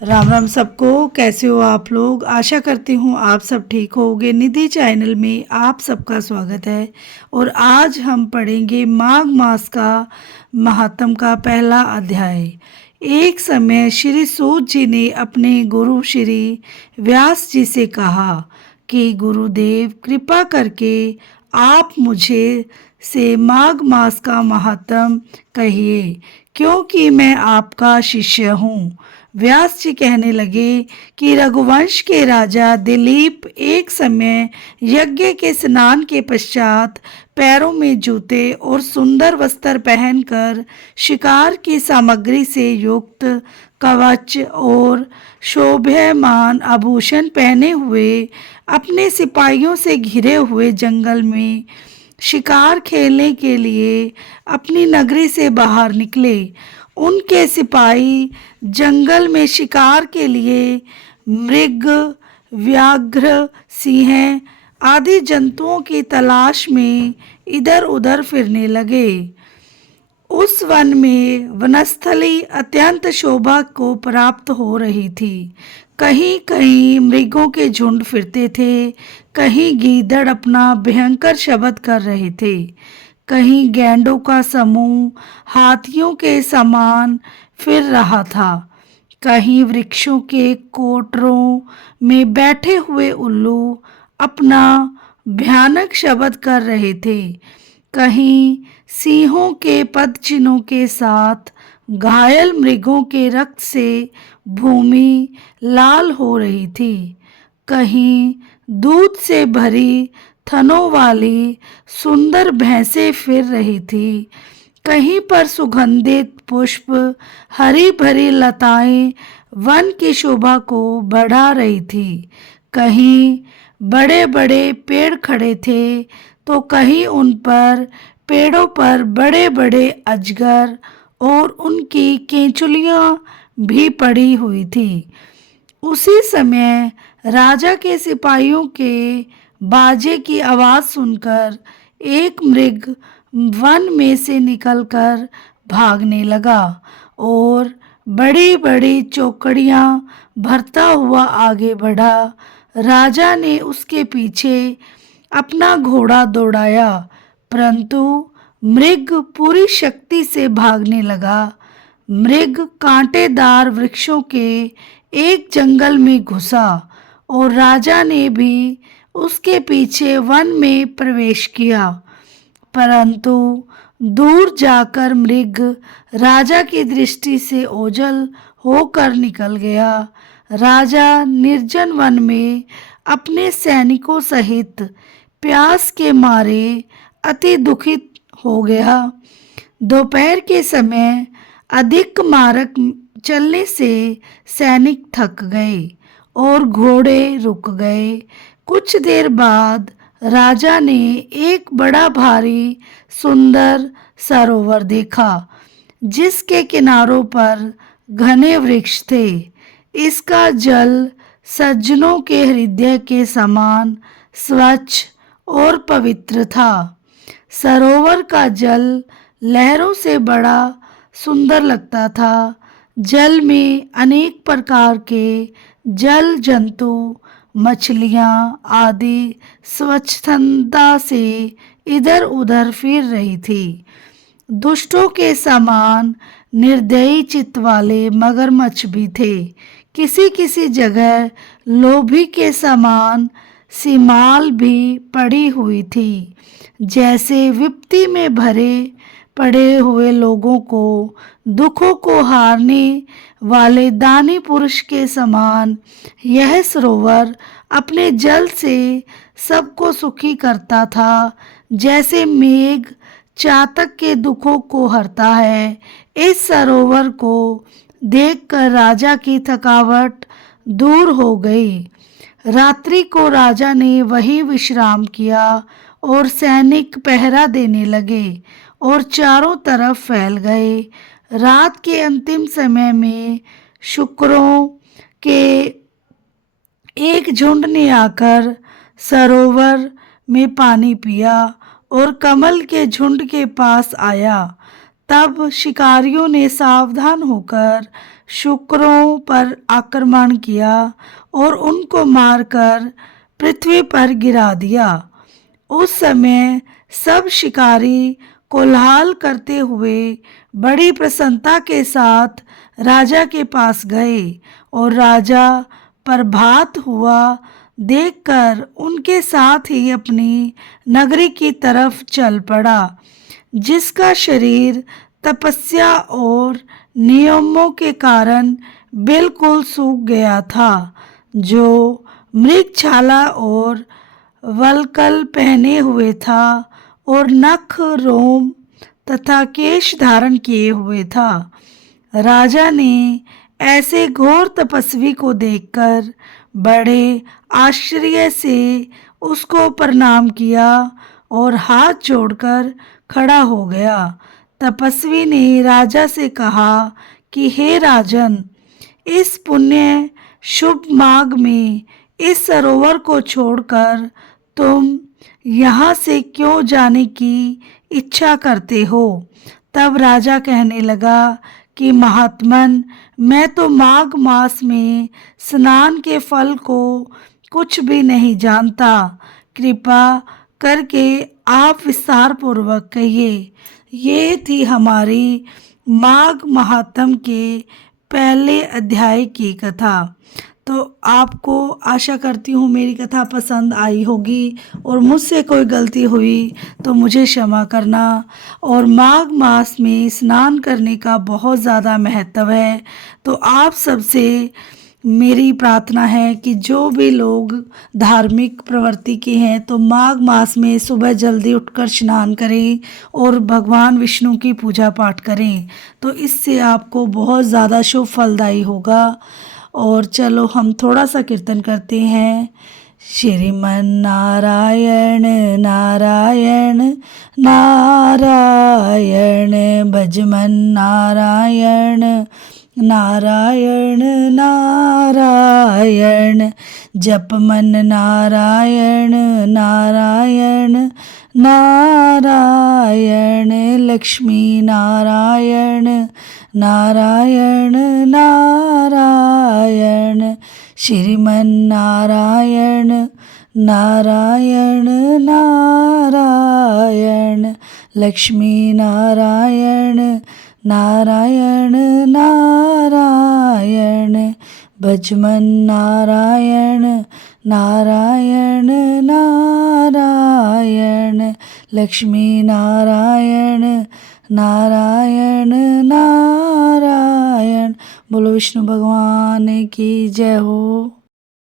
राम राम सबको। कैसे हो आप लोग? आशा करती हूँ आप सब ठीक होगे। निधि चैनल में आप सबका स्वागत है। और आज हम पढ़ेंगे माघ मास का महात्म का पहला अध्याय। एक समय श्री सूत जी ने अपने गुरु श्री व्यास जी से कहा कि गुरुदेव कृपा करके आप मुझे से माघ मास का महात्म कहिए, क्योंकि मैं आपका शिष्य हूँ। व्यास जी कहने लगे कि रघुवंश के राजा दिलीप एक समय यज्ञ के स्नान के पश्चात पैरों में जूते और सुंदर वस्त्र पहनकर शिकार की सामग्री से युक्त कवच और शोभायमान आभूषण पहने हुए अपने सिपाहियों से घिरे हुए जंगल में शिकार खेलने के लिए अपनी नगरी से बाहर निकले। उनके सिपाही जंगल में शिकार के लिए मृग, व्याघ्र, सिंह आदि जंतुओं की तलाश में इधर उधर फिरने लगे। उस वन में वनस्थली अत्यंत शोभा को प्राप्त हो रही थी। कहीं कहीं मृगों के झुंड फिरते थे, कहीं गीदड़ अपना भयंकर शब्द कर रहे थे, कहीं गैंडों का समूह हाथियों के समान फिर रहा था, कहीं वृक्षों के कोटरों में बैठे हुए उल्लू अपना भयानक शब्द कर रहे थे, कहीं सिंहों के पदचिन्हों के साथ घायल मृगों के रक्त से भूमि लाल हो रही थी, कहीं दूध से भरी थनों वाली सुंदर भैंसें फिर रही थी, कहीं पर सुगंधित पुष्प, हरी भरी लताएं वन की शोभा को बढ़ा रही थी, कहीं बड़े बड़े पेड़ खड़े थे तो कहीं उन पर पेड़ों पर बड़े बड़े अजगर और उनकी केंचुलियां भी पड़ी हुई थी। उसी समय राजा के सिपाहियों के बाजे की आवाज सुनकर एक मृग वन में से निकलकर भागने लगा और बड़ी बड़ी चौकड़ियां भरता हुआ आगे बढ़ा। राजा ने उसके पीछे अपना घोड़ा दौड़ाया, परंतु मृग पूरी शक्ति से भागने लगा। मृग कांटेदार वृक्षों के एक जंगल में घुसा और राजा ने भी उसके पीछे वन में प्रवेश किया, परंतु दूर जाकर मृग राजा की दृष्टि से ओझल होकर निकल गया। राजा निर्जन वन में अपने सैनिकों सहित प्यास के मारे अति दुखित हो गया। दोपहर के समय अधिक मार्ग चलने से सैनिक थक गए और घोड़े रुक गए। कुछ देर बाद राजा ने एक बड़ा भारी सुंदर सरोवर देखा, जिसके किनारों पर घने वृक्ष थे। इसका जल सज्जनों के हृदय के समान स्वच्छ और पवित्र था। सरोवर का जल लहरों से बड़ा सुंदर लगता था। जल में अनेक प्रकार के जल जंतु, मछलियां आदि स्वच्छंदता से इधर उधर फिर रही थी। दुष्टों के समान निर्दयी चित्त वाले मगरमच्छ भी थे। किसी किसी जगह लोभी के समान सीमाल भी पड़ी हुई थी, जैसे विपत्ति में भरे पड़े हुए लोगों को दुखों को हारने वाले दानी पुरुष के समान यह सरोवर अपने जल से सबको सुखी करता था। जैसे मेघ चातक के दुखों को हरता है, इस सरोवर को देखकर राजा की थकावट दूर हो गई। रात्रि को राजा ने वहीं विश्राम किया और सैनिक पहरा देने लगे और चारों तरफ फैल गए। रात के अंतिम समय में शुकरों के एक झुंड ने आकर सरोवर में पानी पिया और कमल के झुंड के पास आया। तब शिकारियों ने सावधान होकर शुकरों पर आक्रमण किया और उनको मारकर पृथ्वी पर गिरा दिया। उस समय सब शिकारी कोलाहल करते हुए बड़ी प्रसन्नता के साथ राजा के पास गए और राजा प्रभात हुआ देखकर उनके साथ ही अपनी नगरी की तरफ चल पड़ा, जिसका शरीर तपस्या और नियमों के कारण बिल्कुल सूख गया था, जो मृगछाला और वल्कल पहने हुए था और नख, रोम तथा केश धारण किए हुए था। राजा ने ऐसे घोर तपस्वी को देखकर बड़े आश्चर्य से उसको प्रणाम किया और हाथ जोड़कर खड़ा हो गया। तपस्वी ने राजा से कहा कि हे राजन, इस पुण्य शुभ माघ में इस सरोवर को छोड़कर तुम यहाँ से क्यों जाने की इच्छा करते हो? तब राजा कहने लगा कि महात्मन, मैं तो माघ मास में स्नान के फल को कुछ भी नहीं जानता। कृपा करके आप विस्तार पूर्वक कहिए। ये थी हमारी माघ महात्म के पहले अध्याय की कथा। तो आपको आशा करती हूँ मेरी कथा पसंद आई होगी और मुझसे कोई गलती हुई तो मुझे क्षमा करना। और माघ मास में स्नान करने का बहुत ज़्यादा महत्व है, तो आप सबसे मेरी प्रार्थना है कि जो भी लोग धार्मिक प्रवृत्ति के हैं तो माघ मास में सुबह जल्दी उठकर स्नान करें और भगवान विष्णु की पूजा पाठ करें, तो इससे आपको बहुत ज़्यादा शुभ फलदायी होगा। और चलो हम थोड़ा सा कीर्तन करते हैं। श्रीमन नारायण नारायण नारायण, भजमन नारायण नारायण नारायण, जपमन नारायण नारायण नारायण, लक्ष्मी नारायण नारायण नारायण, श्रीमन नारायण नारायण नारायण, लक्ष्मी नारायण नारायण नारायण, भजमन नारायण नारायण नारायण, लक्ष्मी नारायण नारायण नारायण। बोलो विष्णु भगवान की जय हो।